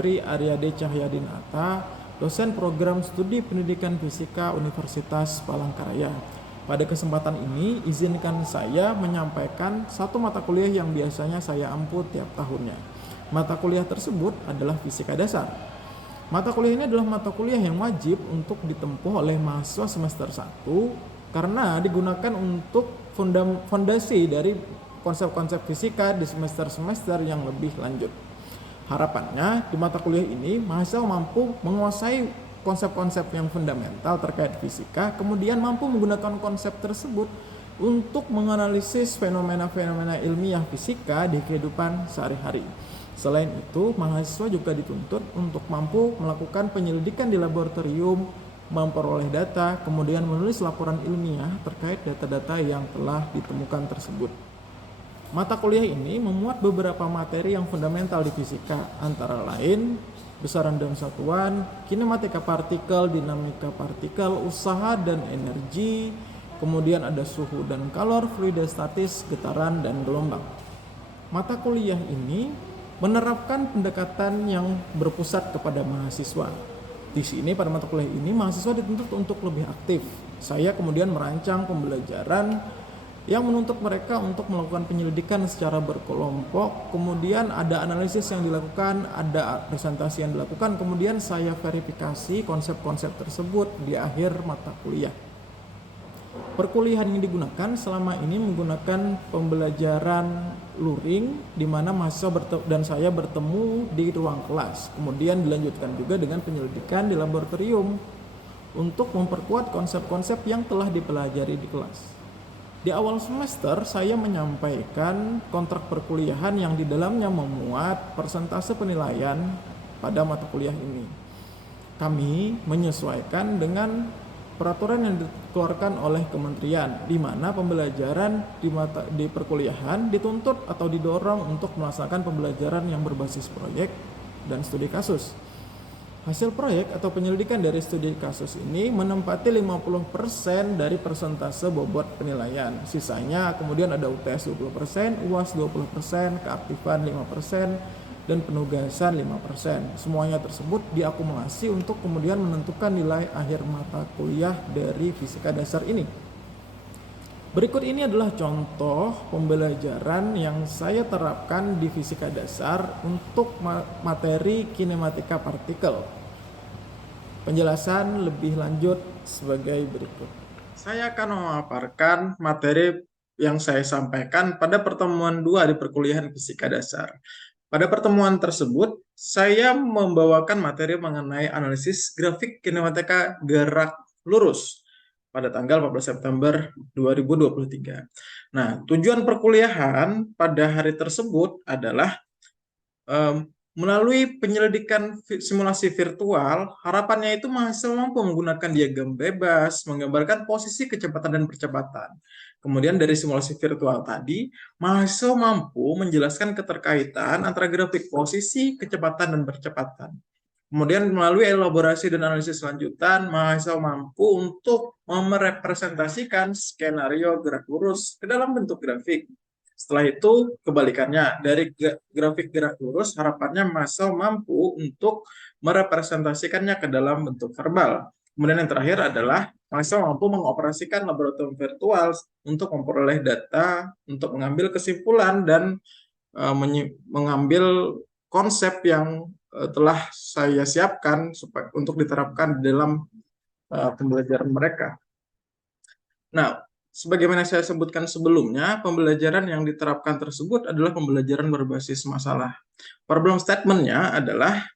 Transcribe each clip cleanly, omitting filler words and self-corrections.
Japri Aryade Cahyadinata, dosen program studi pendidikan fisika Universitas Palangkaraya. Pada kesempatan ini, izinkan saya menyampaikan satu mata kuliah yang biasanya saya ampu tiap tahunnya. Mata kuliah tersebut adalah fisika dasar. Mata kuliah ini adalah mata kuliah yang wajib untuk ditempuh oleh mahasiswa semester 1 karena digunakan untuk fondasi dari konsep-konsep fisika di semester-semester yang lebih lanjut. Harapannya di mata kuliah ini mahasiswa mampu menguasai konsep-konsep yang fundamental terkait fisika, kemudian mampu menggunakan konsep tersebut untuk menganalisis fenomena-fenomena ilmiah fisika di kehidupan sehari-hari. Selain itu, mahasiswa juga dituntut untuk mampu melakukan penyelidikan di laboratorium, memperoleh data, kemudian menulis laporan ilmiah terkait data-data yang telah ditemukan tersebut. Mata kuliah ini memuat beberapa materi yang fundamental di fisika, antara lain besaran dan satuan, kinematika partikel, dinamika partikel, usaha dan energi, kemudian ada suhu dan kalor, fluidostatis, getaran, dan gelombang. Mata kuliah ini menerapkan pendekatan yang berpusat kepada mahasiswa. Di sini pada mata kuliah ini mahasiswa dituntut untuk lebih aktif. Saya kemudian merancang pembelajaran yang menuntut mereka untuk melakukan penyelidikan secara berkelompok, kemudian ada analisis yang dilakukan, ada presentasi yang dilakukan, kemudian saya verifikasi konsep-konsep tersebut di akhir mata kuliah. Perkuliahan yang digunakan selama ini menggunakan pembelajaran luring, di mana mahasiswa dan saya bertemu di ruang kelas. Kemudian dilanjutkan juga dengan penyelidikan di laboratorium untuk memperkuat konsep-konsep yang telah dipelajari di kelas. Di awal semester saya menyampaikan kontrak perkuliahan yang di dalamnya memuat persentase penilaian pada mata kuliah ini. Kami menyesuaikan dengan peraturan yang dikeluarkan oleh kementerian, di mana pembelajaran di perkuliahan dituntut atau didorong untuk melaksanakan pembelajaran yang berbasis proyek dan studi kasus. Hasil proyek atau penyelidikan dari studi kasus ini menempati 50% dari persentase bobot penilaian. Sisanya kemudian ada UTS 20%, UAS 20%, keaktifan 5%, dan penugasan 5%. Semuanya tersebut diakumulasi untuk kemudian menentukan nilai akhir mata kuliah dari fisika dasar ini. Berikut ini adalah contoh pembelajaran yang saya terapkan di fisika dasar untuk materi kinematika partikel. Penjelasan lebih lanjut sebagai berikut. Saya akan memaparkan materi yang saya sampaikan pada pertemuan 2 di perkuliahan fisika dasar. Pada pertemuan tersebut, saya membawakan materi mengenai analisis grafik kinematika gerak lurus pada tanggal 14 September 2023. Nah, tujuan perkuliahan pada hari tersebut adalah melalui penyelidikan simulasi virtual, harapannya itu mahasiswa mampu menggunakan diagram bebas, menggambarkan posisi kecepatan dan percepatan. Kemudian dari simulasi virtual tadi, mahasiswa mampu menjelaskan keterkaitan antara grafik posisi, kecepatan, dan percepatan. Kemudian melalui elaborasi dan analisis lanjutan, mahasiswa mampu untuk merepresentasikan skenario gerak lurus ke dalam bentuk grafik. Setelah itu, kebalikannya, dari grafik gerak lurus, harapannya mahasiswa mampu untuk merepresentasikannya ke dalam bentuk verbal. Kemudian yang terakhir adalah mahasiswa mampu mengoperasikan laboratorium virtual untuk memperoleh data, untuk mengambil kesimpulan, dan mengambil konsep yang telah saya siapkan untuk diterapkan di dalam pembelajaran mereka. Nah, sebagaimana saya sebutkan sebelumnya, pembelajaran yang diterapkan tersebut adalah pembelajaran berbasis masalah. Problem statement-nya adalah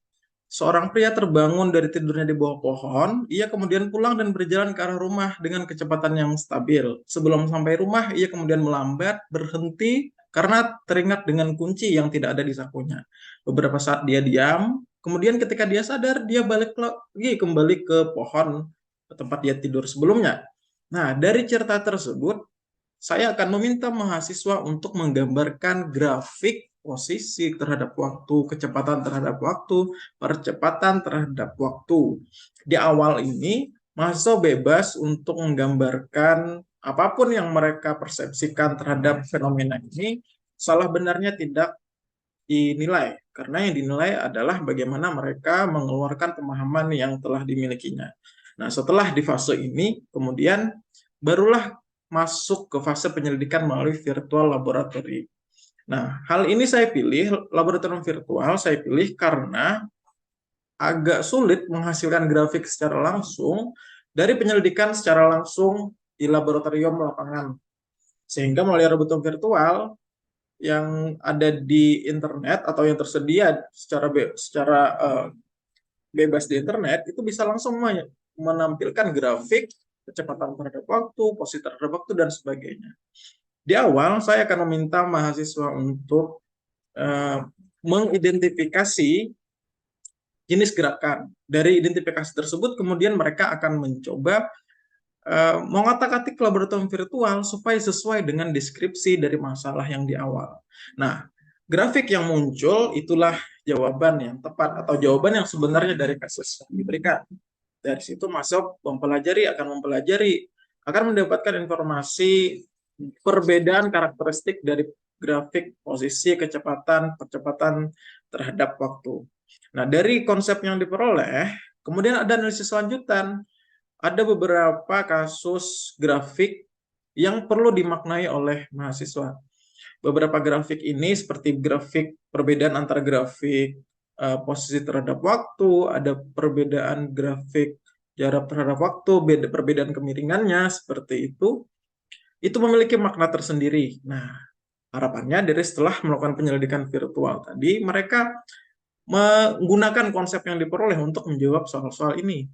seorang pria terbangun dari tidurnya di bawah pohon, ia kemudian pulang dan berjalan ke arah rumah dengan kecepatan yang stabil. Sebelum sampai rumah, ia kemudian melambat, berhenti, karena teringat dengan kunci yang tidak ada di sakunya. Beberapa saat dia diam, kemudian ketika dia sadar, dia balik lagi kembali ke pohon tempat dia tidur sebelumnya. Nah, dari cerita tersebut, saya akan meminta mahasiswa untuk menggambarkan grafik posisi terhadap waktu, kecepatan terhadap waktu, percepatan terhadap waktu. Di awal ini, mahasiswa bebas untuk menggambarkan apapun yang mereka persepsikan terhadap fenomena ini, salah benarnya tidak dinilai, karena yang dinilai adalah bagaimana mereka mengeluarkan pemahaman yang telah dimilikinya. Nah, setelah di fase ini, kemudian barulah masuk ke fase penyelidikan melalui virtual laboratory. Nah, hal ini saya pilih, laboratorium virtual saya pilih karena agak sulit menghasilkan grafik secara langsung dari penyelidikan secara langsung di laboratorium lapangan. Sehingga melalui laboratorium virtual yang ada di internet atau yang tersedia secara bebas di internet itu bisa langsung menampilkan grafik kecepatan terhadap waktu, posisi terhadap waktu, dan sebagainya. Di awal saya akan meminta mahasiswa untuk mengidentifikasi jenis gerakan. Dari identifikasi tersebut kemudian mereka akan mencoba mengotak-atik laboratorium virtual supaya sesuai dengan deskripsi dari masalah yang di awal. Nah, grafik yang muncul itulah jawaban yang tepat atau jawaban yang sebenarnya dari kasus yang diberikan. Dari situ masuk akan mendapatkan informasi perbedaan karakteristik dari grafik posisi, kecepatan, percepatan terhadap waktu. Nah, dari konsep yang diperoleh, kemudian ada analisis lanjutan. Ada beberapa kasus grafik yang perlu dimaknai oleh mahasiswa. Beberapa grafik ini seperti grafik perbedaan antara grafik posisi terhadap waktu, ada perbedaan grafik jarak terhadap waktu, perbedaan kemiringannya seperti itu memiliki makna tersendiri. Nah, harapannya dari setelah melakukan penyelidikan virtual tadi, mereka menggunakan konsep yang diperoleh untuk menjawab soal-soal ini.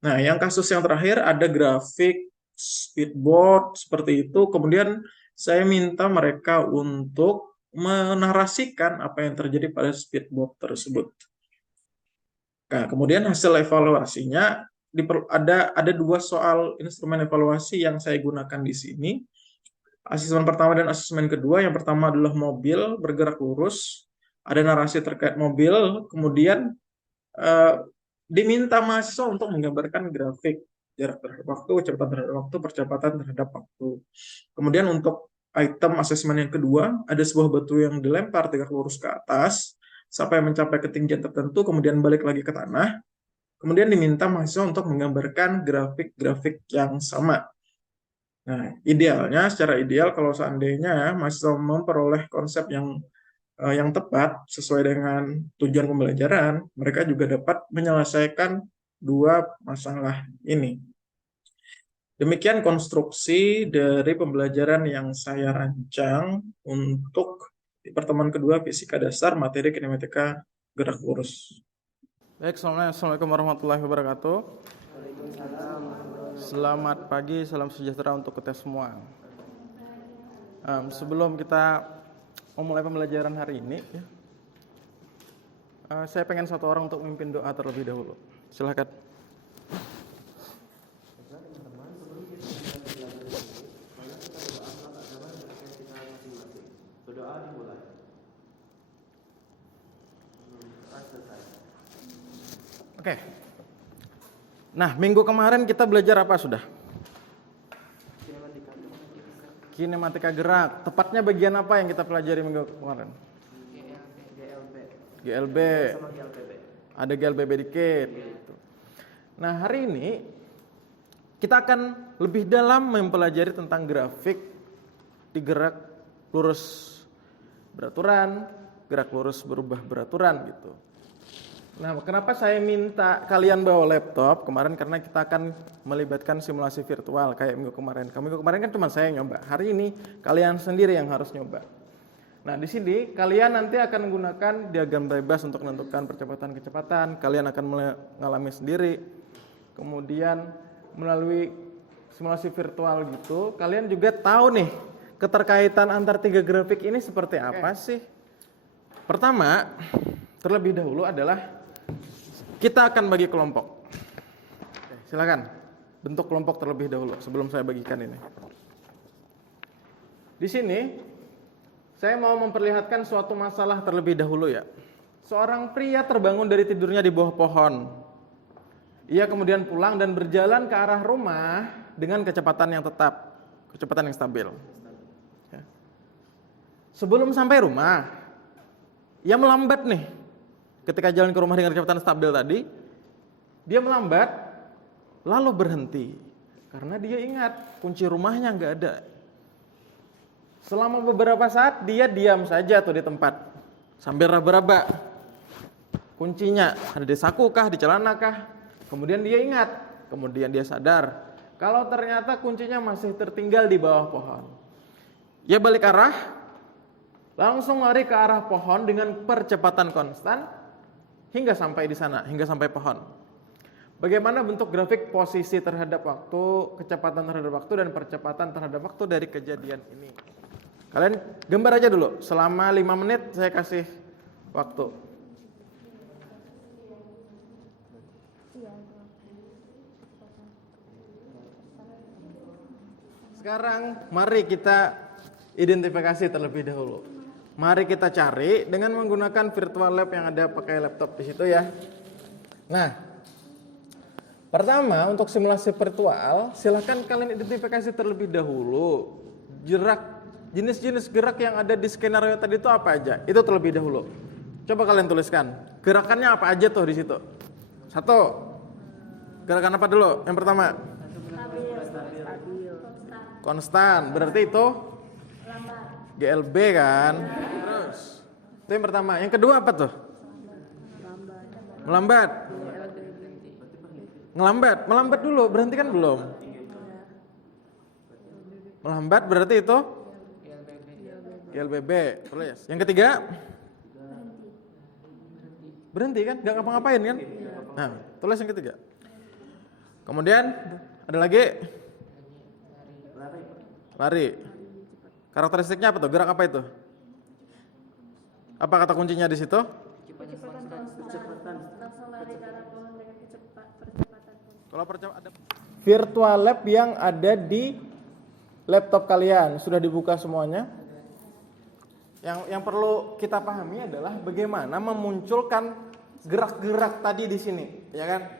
Nah, yang kasus yang terakhir ada grafik speedboat seperti itu. Kemudian saya minta mereka untuk menarasikan apa yang terjadi pada speedboat tersebut. Nah, kemudian hasil evaluasinya ada dua soal instrumen evaluasi yang saya gunakan di sini. Asesmen pertama dan asesmen kedua. Yang pertama adalah mobil bergerak lurus. Ada narasi terkait mobil. Kemudian diminta mahasiswa untuk menggambarkan grafik jarak terhadap waktu, kecepatan terhadap waktu, percepatan terhadap waktu. Kemudian untuk item asesmen yang kedua, ada sebuah batu yang dilempar tegak lurus ke atas sampai mencapai ketinggian tertentu, kemudian balik lagi ke tanah. Kemudian diminta mahasiswa untuk menggambarkan grafik-grafik yang sama. Nah, secara ideal kalau seandainya mahasiswa memperoleh konsep yang tepat sesuai dengan tujuan pembelajaran, mereka juga dapat menyelesaikan dua masalah ini. Demikian konstruksi dari pembelajaran yang saya rancang untuk di pertemuan kedua Fisika Dasar Materi Kinematika Gerak Lurus. Baik, Assalamualaikum warahmatullahi wabarakatuh. Selamat pagi, salam sejahtera untuk kita semua. Sebelum kita memulai pembelajaran hari ini, saya pengen satu orang untuk memimpin doa terlebih dahulu. Silakan. Oke. Nah, minggu kemarin kita belajar apa sudah? Kinematika gerak. Tepatnya bagian apa yang kita pelajari minggu kemarin? GLB. Ada GLBB dikit. Nah, hari ini kita akan lebih dalam mempelajari tentang grafik di gerak lurus beraturan, gerak lurus berubah beraturan gitu. Nah, kenapa saya minta kalian bawa laptop kemarin? Karena kita akan melibatkan simulasi virtual kayak minggu kemarin. Minggu kemarin kan cuma saya nyoba. Hari ini kalian sendiri yang harus nyoba. Nah, di sini kalian nanti akan menggunakan diagram bebas untuk menentukan percepatan-kecepatan. Kalian akan mengalami sendiri. Kemudian melalui simulasi virtual gitu, kalian juga tahu nih keterkaitan antar tiga grafik ini seperti apa sih? Pertama, terlebih dahulu adalah kita akan bagi kelompok. Silakan bentuk kelompok terlebih dahulu sebelum saya bagikan ini. Di sini saya mau memperlihatkan suatu masalah terlebih dahulu ya. Seorang pria terbangun dari tidurnya di bawah pohon. Ia kemudian pulang dan berjalan ke arah rumah dengan kecepatan yang tetap, kecepatan yang stabil. Sebelum sampai rumah, ia melambat nih. Ketika jalan ke rumah dengan kecepatan stabil tadi, dia melambat, lalu berhenti. Karena dia ingat kunci rumahnya nggak ada. Selama beberapa saat dia diam saja tuh di tempat, sambil raba-raba. Kuncinya ada di saku kah, di celana kah? Kemudian dia ingat, kemudian dia sadar kalau ternyata kuncinya masih tertinggal di bawah pohon. Ia balik arah, langsung lari ke arah pohon dengan percepatan konstan hingga sampai di sana, hingga sampai pohon. Bagaimana bentuk grafik posisi terhadap waktu, kecepatan terhadap waktu, dan percepatan terhadap waktu dari kejadian ini? Kalian gambar aja dulu, selama 5 menit saya kasih waktu. Sekarang mari kita identifikasi terlebih dahulu. Mari kita cari dengan menggunakan virtual lab yang ada pakai laptop di situ ya. Nah, pertama untuk simulasi virtual, silahkan kalian identifikasi terlebih dahulu jenis-jenis gerak yang ada di skenario tadi itu apa aja. Itu terlebih dahulu. Coba kalian tuliskan gerakannya apa aja tuh di situ. 1. Gerakan apa dulu? Yang pertama. Konstan, berarti itu GLB kan? Terus, itu yang pertama. Yang kedua apa tuh? Melambat. Melambat dulu, berhenti kan belum? Melambat berarti itu GLBB. Tulis. Yang ketiga? Berhenti kan? Gak ngapa-ngapain kan? Nah, tulis yang ketiga. Kemudian ada lagi? Lari. Karakteristiknya apa tuh? Gerak apa itu? Apa kata kuncinya di situ? Kalau percepatan ada virtual lab yang ada di laptop kalian sudah dibuka semuanya. Yang perlu kita pahami adalah bagaimana memunculkan gerak-gerak tadi di sini, ya kan?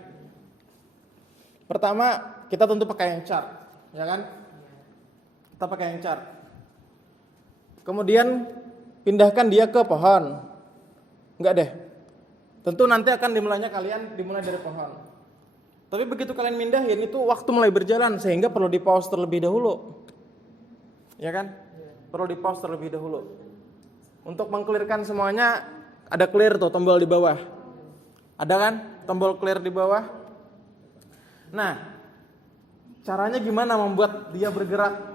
Pertama, kita tentu pakai yang chart, ya kan? Kita pakai yang chart. Kemudian pindahkan dia ke pohon. Enggak deh. Tentu nanti akan dimulai dari pohon. Tapi begitu kalian mindahin itu waktu mulai berjalan sehingga perlu di pause terlebih dahulu. Ya kan? Perlu di pause terlebih dahulu. Untuk mengclearkan semuanya ada clear tuh tombol di bawah. Ada kan? Tombol clear di bawah. Nah, caranya gimana membuat dia bergerak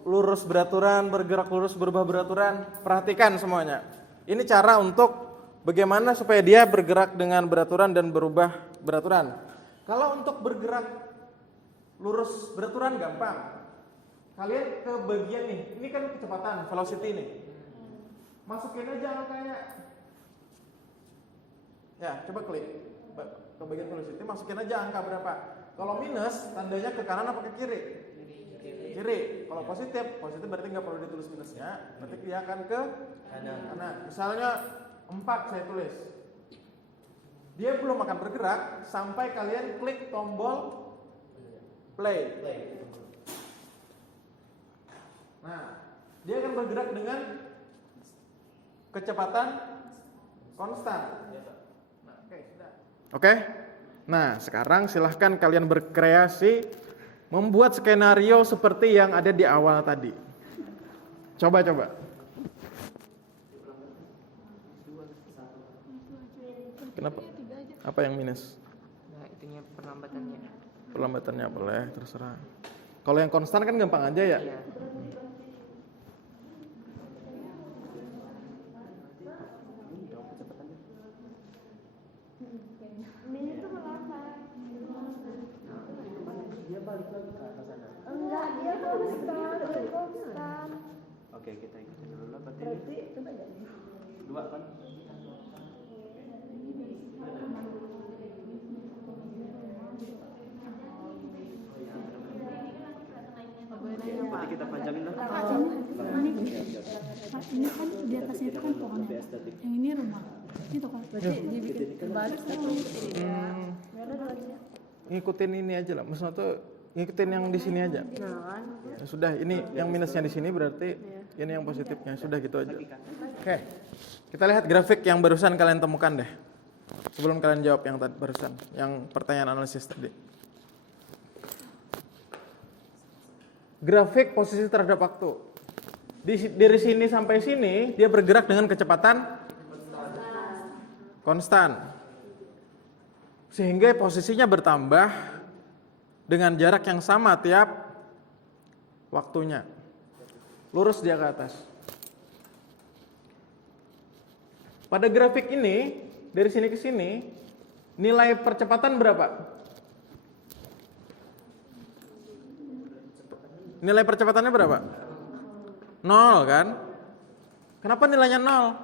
lurus beraturan, bergerak lurus berubah beraturan? Perhatikan semuanya. Ini cara untuk bagaimana supaya dia bergerak dengan beraturan dan berubah beraturan. Kalau untuk bergerak lurus beraturan gampang. Kalian ke bagian nih, ini kan kecepatan, velocity nih. Masukin aja angkanya. Ya, coba klik ke bagian velocity, masukin aja angka berapa. Kalau minus, tandanya ke kanan apa ke kiri? Kiri. Kalau positif berarti nggak perlu ditulis minusnya, berarti dia akan ke kanan. Misalnya 4 saya tulis. Dia belum akan bergerak sampai kalian klik tombol play. Nah, dia akan bergerak dengan kecepatan konstan. Oke? Nah, sekarang silahkan kalian berkreasi membuat skenario seperti yang ada di awal tadi. Coba. Kenapa? Apa yang minus? Nah, itunya perlambatannya. Perlambatannya boleh, terserah. Kalau yang konstan kan gampang aja ya? Iya. Dia balik lagi ke atas sana. Enggak, dia konstan. Oke, kita ikutin dulu lah berarti. Coba aja. 2 kan? Nanti kita panjangin lah. Ini kan di atasnya itu kan pohon. Yang ini rumah. Itu kan. Berarti dibikin terbalik sama Ngikutin ini aja lah. Maksudnya tuh ngikutin yang di sini aja. Ya sudah, ini yang minusnya di sini berarti Ini yang positifnya. Sudah gitu aja. Oke. Kita lihat grafik yang barusan kalian temukan deh. Sebelum kalian jawab yang tadi barusan, yang pertanyaan analisis tadi. Grafik posisi terhadap waktu. Dari sini sampai sini dia bergerak dengan kecepatan konstan. Sehingga posisinya bertambah dengan jarak yang sama tiap waktunya. Lurus dia ke atas. Pada grafik ini, dari sini ke sini, nilai percepatan berapa? Nilai percepatannya berapa? 0 kan? Kenapa nilainya 0?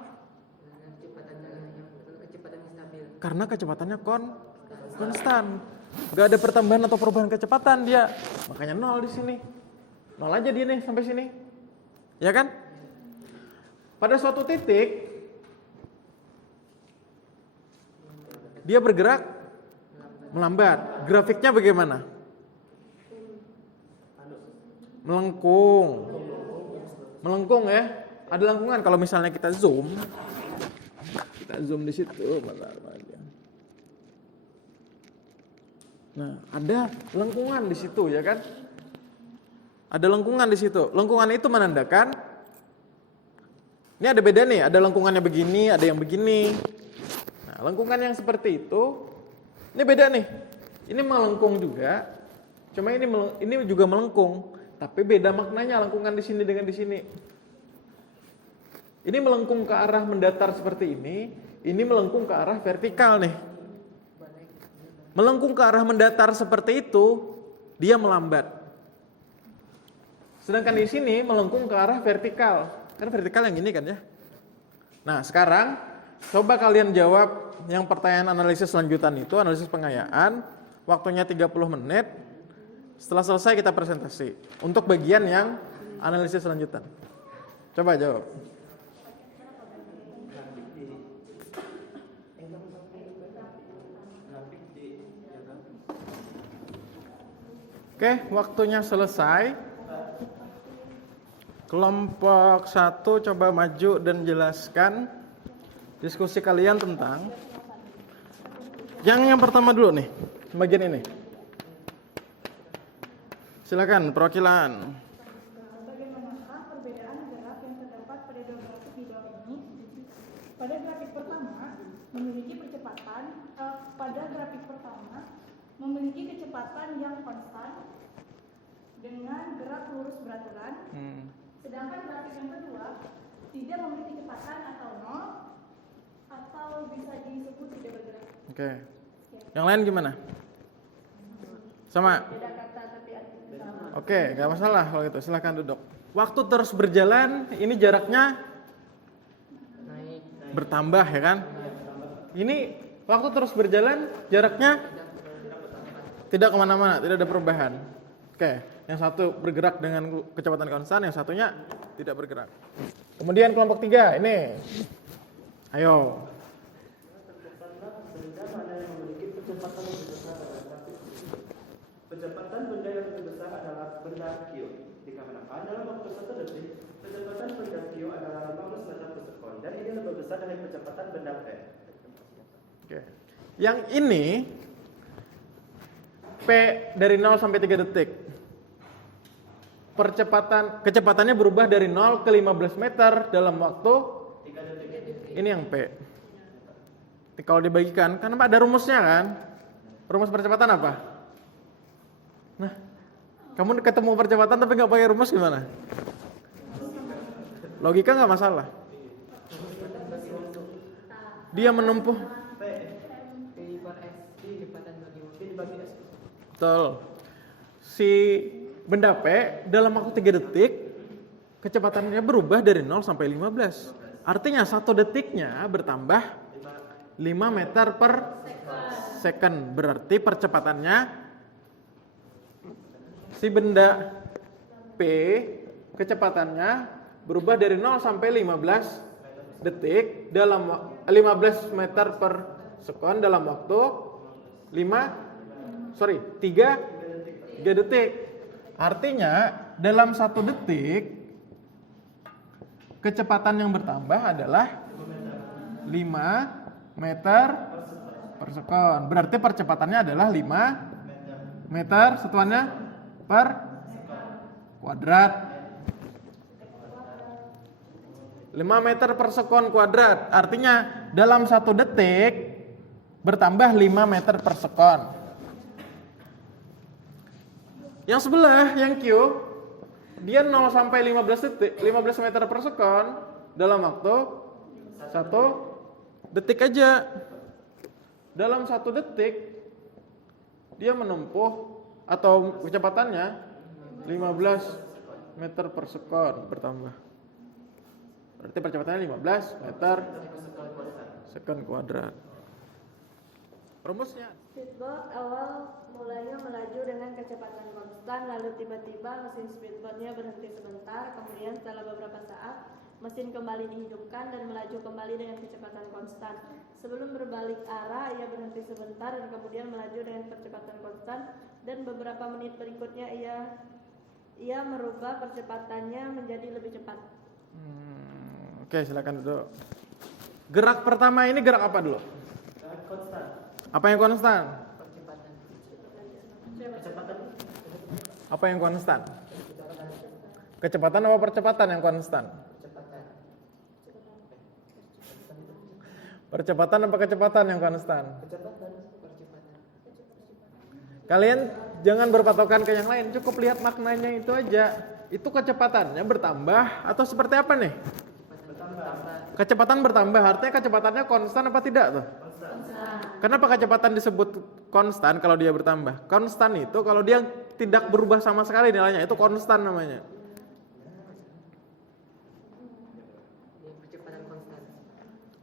Kecepatannya stabil. Karena kecepatannya konstan. Gak ada pertambahan atau perubahan kecepatan dia. Makanya 0 di sini. 0 aja dia nih sampai sini. Ya kan? Pada suatu titik dia bergerak melambat. Grafiknya bagaimana? Melengkung ya. Ada lengkungan. Kalau misalnya kita zoom di situ, nah, ada lengkungan di situ ya kan? Ada lengkungan di situ. Lengkungan itu menandakan ini ada beda nih, ada lengkungannya begini, ada yang begini. Nah, lengkungan yang seperti itu ini beda nih. Ini melengkung juga. Cuma ini juga melengkung, tapi beda maknanya lengkungan di sini dengan di sini. Ini melengkung ke arah mendatar seperti ini melengkung ke arah vertikal nih. Melengkung ke arah mendatar seperti itu, dia melambat. Sedangkan di sini melengkung ke arah vertikal. Kan vertikal yang gini kan ya. Nah, sekarang coba kalian jawab yang pertanyaan analisis lanjutan itu, analisis pengayaan. Waktunya 30 menit. Setelah selesai kita presentasi. Untuk bagian yang analisis lanjutan. Coba jawab. Oke, waktunya selesai. Kelompok 1 coba maju dan jelaskan diskusi kalian tentang yang pertama dulu nih, bagian ini. Silakan perwakilan. Bagaimanakah perbedaan gerak yang terdapat pada dua grafik di bawah ini? Pada grafik pertama memiliki kecepatan yang konstan dengan gerak lurus beraturan. Sedangkan grafik yang kedua tidak memiliki kecepatan atau nol atau bisa disebut tidak bergerak. Oke. Yang lain gimana? Sama? Beda kata tapi artinya sama. Oke, nggak masalah kalau gitu. Silahkan duduk. Waktu terus berjalan, ini jaraknya naik bertambah ya kan? Ini waktu terus berjalan, jaraknya tidak kemana-mana, tidak ada perubahan. Oke, yang satu bergerak dengan kecepatan konstan, yang satunya tidak bergerak. Kemudian kelompok 3, ini. Ayo. Kecepatan benda yang lebih besar adalah benda Q. Dikarenakan dalam waktu 1 detik, kecepatan benda Q adalah 15 meter per sekon dan ini lebih besar dari kecepatan benda P. Oke. Yang ini P dari 0 sampai 3 detik. Kecepatannya berubah dari 0 ke 15 meter dalam waktu 3 detik. ini yang P. Kalau dibagikan, kan ada rumusnya kan? Rumus percepatan apa? Nah, kamu ketemu percepatan tapi nggak pakai rumus gimana? Logika nggak masalah. Dia menempuh. P per S kecepatan bagi S. Betul. Si benda P dalam waktu 3 detik kecepatannya berubah dari 0 sampai 15. Artinya 1 detiknya bertambah 5 meter per second. Berarti percepatannya si benda P kecepatannya berubah dari 0 sampai 15 detik dalam 15 meter per second dalam waktu 3 detik. Artinya dalam 1 detik kecepatan yang bertambah adalah 5 meter per sekon. Berarti percepatannya adalah 5 meter satuannya per kuadrat. 5 meter per sekon kuadrat. Artinya dalam 1 detik bertambah 5 meter per sekon. Yang sebelah, yang Q, dia 0 sampai 15 meter per sekon dalam waktu 1 detik aja. Dalam 1 detik dia menempuh atau kecepatannya 15 meter per sekon bertambah. Berarti percepatannya 15 meter sekon kuadrat. Rumusnya. Speedboat awal mulanya melaju dengan kecepatan konstan, lalu tiba-tiba mesin speedboatnya berhenti sebentar, kemudian setelah beberapa saat mesin kembali dihidupkan dan melaju kembali dengan kecepatan konstan. Sebelum berbalik arah, ia berhenti sebentar dan kemudian melaju dengan kecepatan konstan, dan beberapa menit berikutnya ia merubah percepatannya menjadi lebih cepat. Oke, silakan duduk. Gerak pertama ini gerak apa dulu? Konstan. Apa yang konstan? Kecepatan. Apa yang konstan? Kecepatan apa percepatan yang konstan? Percepatan apa kecepatan yang konstan? Kalian jangan berpatokan ke yang lain, cukup lihat maknanya itu aja. Itu kecepatannya bertambah atau seperti apa nih? Kecepatan bertambah, artinya kecepatannya konstan apa tidak tuh? Kenapa kecepatan disebut konstan kalau dia bertambah? Konstan itu kalau dia tidak berubah sama sekali nilainya, itu konstan namanya.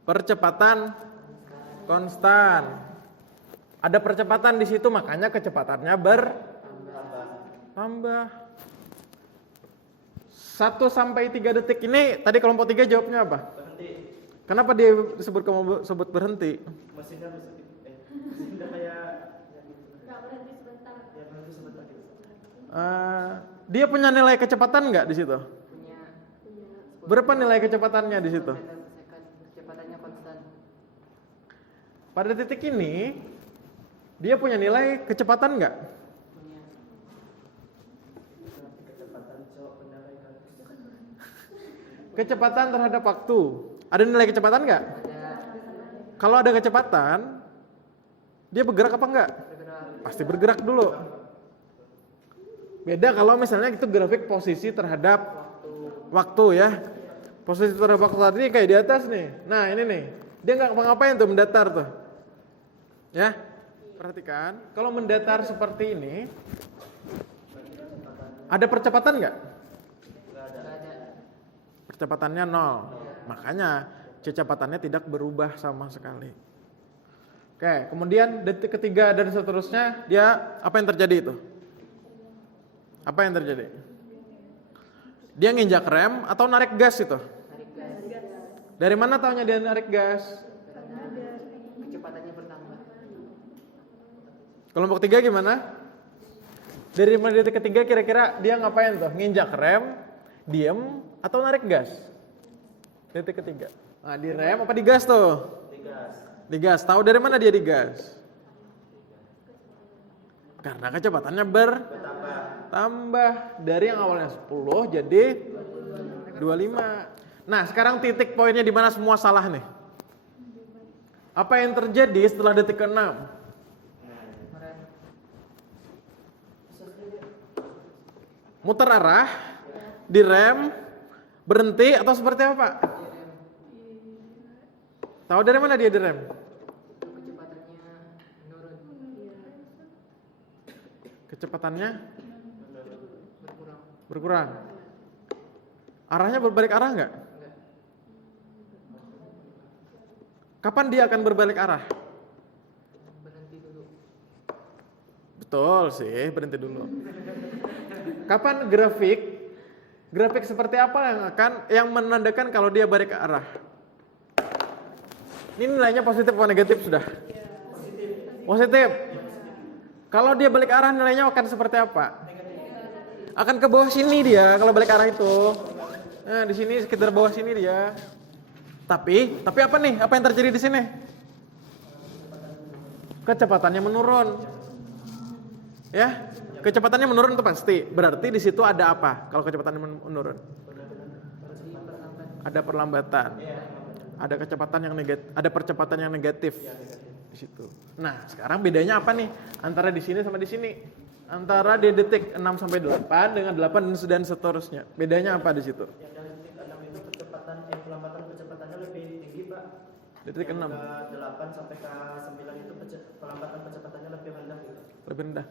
Percepatan konstan. Ada percepatan di situ, makanya kecepatannya bertambah. 1 sampai 3 detik ini tadi kelompok 3 jawabnya apa? Berhenti. Kenapa dia sebut berhenti? Mesinnya kayak Nggak berhenti sebentar. ya berhenti sebentar. Dia punya nilai kecepatan nggak di situ? Punya Berapa nilai kecepatannya di situ? meter per second, kecepatannya konstan. Pada titik ini dia punya nilai kecepatan nggak? Punya Kecepatan terhadap waktu. Ada nilai kecepatan nggak? Kalau ada kecepatan, dia bergerak apa enggak? Pasti bergerak dulu. Beda kalau misalnya itu grafik posisi terhadap waktu ya. Posisi terhadap waktu tadi kayak di atas nih. Nah ini nih, dia nggak ngapa-ngapain tuh mendatar tuh. Ya, perhatikan. Kalau mendatar seperti ini, ada percepatan nggak? Percepatannya 0. Makanya kecepatannya tidak berubah sama sekali. Oke, kemudian detik ketiga dan seterusnya dia apa yang terjadi itu? Apa yang terjadi? Dia nginjak rem atau narik gas itu? Dari mana taunya dia narik gas? kecepatannya bertambah. Kelompok 3 gimana? Dari detik ketiga kira-kira dia ngapain tuh? Nginjak rem, diem atau narik gas? Detik ketiga. Nah, di rem apa di gas tuh? Di gas. Tahu dari mana dia digas? Karena kecepatannya bertambah dari yang awalnya 10 jadi 25. Nah, sekarang titik poinnya di mana semua salah nih? Apa yang terjadi setelah detik ke-6? Muter arah, direm, berhenti atau seperti apa? Tahu dari mana dia direm? Kecepatannya menurun, Kecepatannya berkurang. berkurang. Arahnya berbalik arah nggak? Kapan dia akan berbalik arah? Berhenti dulu. Betul sih, berhenti dulu. Kapan grafik seperti apa yang menandakan kalau dia balik arah? Ini nilainya positif atau negatif sudah? Positif. Kalau dia balik arah nilainya akan seperti apa? Akan ke bawah sini dia kalau balik arah itu. Nah, di sini sekitar bawah sini dia. Tapi apa nih? Apa yang terjadi di sini? Kecepatannya menurun. Ya, kecepatannya menurun itu pasti. Berarti di situ ada apa? Kalau kecepatannya menurun, ada perlambatan. Ada kecepatan yang negatif, ada percepatan yang negatif di situ. Nah, sekarang bedanya apa nih antara di sini sama di sini? Antara di detik 6 sampai 8 dengan 8 dan seterusnya. Bedanya apa di situ? Yang dari detik 6 itu pelambatan kecepatannya lebih tinggi, Pak. Detik 6. Ke 8 sampai ke 9 itu pelambatan kecepatannya lebih rendah gitu. Lebih rendah.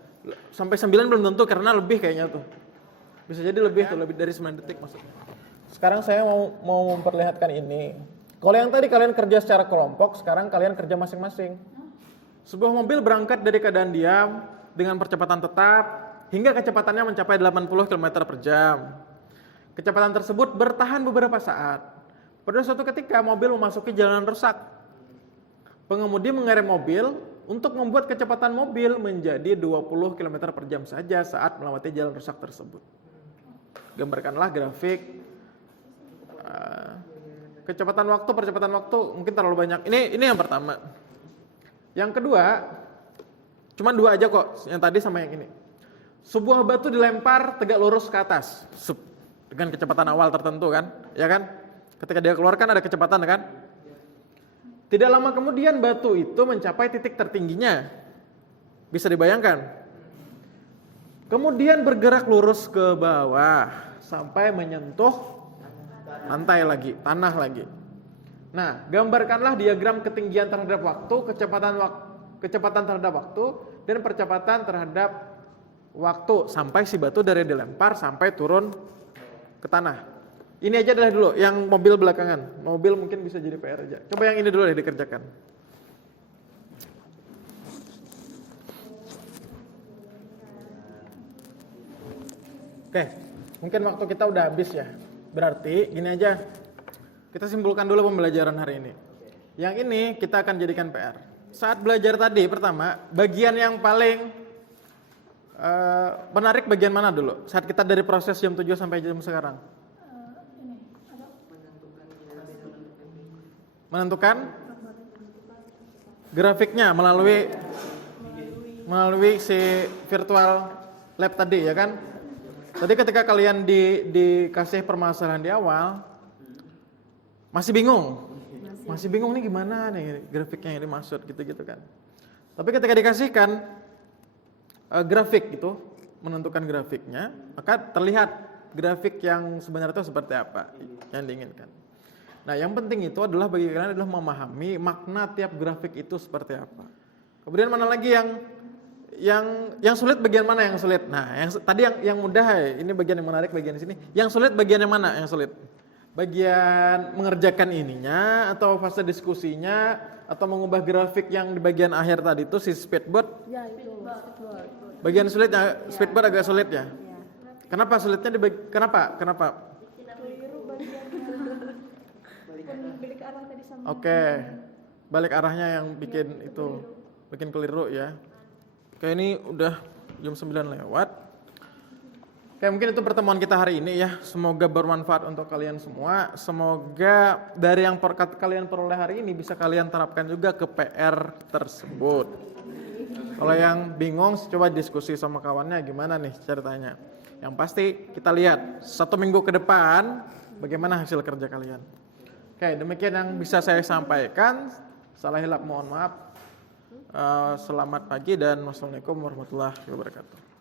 Sampai 9 belum tentu karena lebih kayaknya tuh. Bisa jadi lebih tuh, lebih dari 9 detik maksudnya. Sekarang saya mau memperlihatkan ini. Kalau yang tadi kalian kerja secara kelompok, sekarang kalian kerja masing-masing. Sebuah mobil berangkat dari keadaan diam dengan percepatan tetap hingga kecepatannya mencapai 80 km per jam. Kecepatan tersebut bertahan beberapa saat. Pada suatu ketika mobil memasuki jalan rusak. Pengemudi mengerem mobil untuk membuat kecepatan mobil menjadi 20 km per jam saja saat melewati jalan rusak tersebut. Gambarkanlah grafik kecepatan waktu, percepatan waktu mungkin terlalu banyak. Ini yang pertama. Yang kedua, cuma 2 aja kok, yang tadi sama yang ini. Sebuah batu dilempar tegak lurus ke atas, dengan kecepatan awal tertentu kan, ya kan? Ketika dia keluarkan ada kecepatan kan? Tidak lama kemudian batu itu mencapai titik tertingginya. Bisa dibayangkan? Kemudian bergerak lurus ke bawah sampai menyentuh lantai lagi, tanah lagi. Nah, gambarkanlah diagram ketinggian terhadap waktu, kecepatan terhadap waktu, dan percepatan terhadap waktu sampai si batu dari dilempar sampai turun ke tanah. Ini aja adalah dulu, yang mobil belakangan. Mobil mungkin bisa jadi PR aja. Coba yang ini dulu deh dikerjakan. Oke, mungkin waktu kita udah habis ya. Berarti gini aja, kita simpulkan dulu pembelajaran hari ini. Yang ini kita akan jadikan PR. Saat belajar tadi pertama, bagian yang paling menarik bagian mana dulu? Saat kita dari proses jam 7 sampai jam sekarang. Menentukan grafiknya melalui si virtual lab tadi ya kan? Tadi ketika kalian dikasih permasalahan di awal, masih bingung nih gimana nih grafiknya yang dimaksud gitu-gitu kan. Tapi ketika dikasihkan grafik itu, menentukan grafiknya, maka terlihat grafik yang sebenarnya itu seperti apa yang diinginkan. Nah, yang penting itu adalah bagi kalian adalah memahami makna tiap grafik itu seperti apa. Kemudian mana lagi yang sulit, bagian mana yang sulit? Nah, yang tadi yang mudah ya, ini bagian yang menarik bagian sini. Yang sulit bagian yang mana yang sulit? Bagian mengerjakan ininya atau fase diskusinya atau mengubah grafik yang di bagian akhir tadi itu si speedboat? Ya, itu speedboat. Bagian sulitnya speedboat agak sulit ya. Kenapa sulitnya kenapa? Balik arah tadi sama. Oke. Balik arahnya yang bikin keliru ya. Oke, ini udah jam 9 lewat. Oke, mungkin itu pertemuan kita hari ini ya. Semoga bermanfaat untuk kalian semua. Semoga dari yang kalian peroleh hari ini bisa kalian terapkan juga ke PR tersebut. Kalau yang bingung, coba diskusi sama kawannya gimana nih ceritanya. Yang pasti kita lihat 1 minggu ke depan bagaimana hasil kerja kalian. Oke, demikian yang bisa saya sampaikan. Salah hilap mohon maaf. Selamat pagi dan wassalamualaikum warahmatullahi wabarakatuh.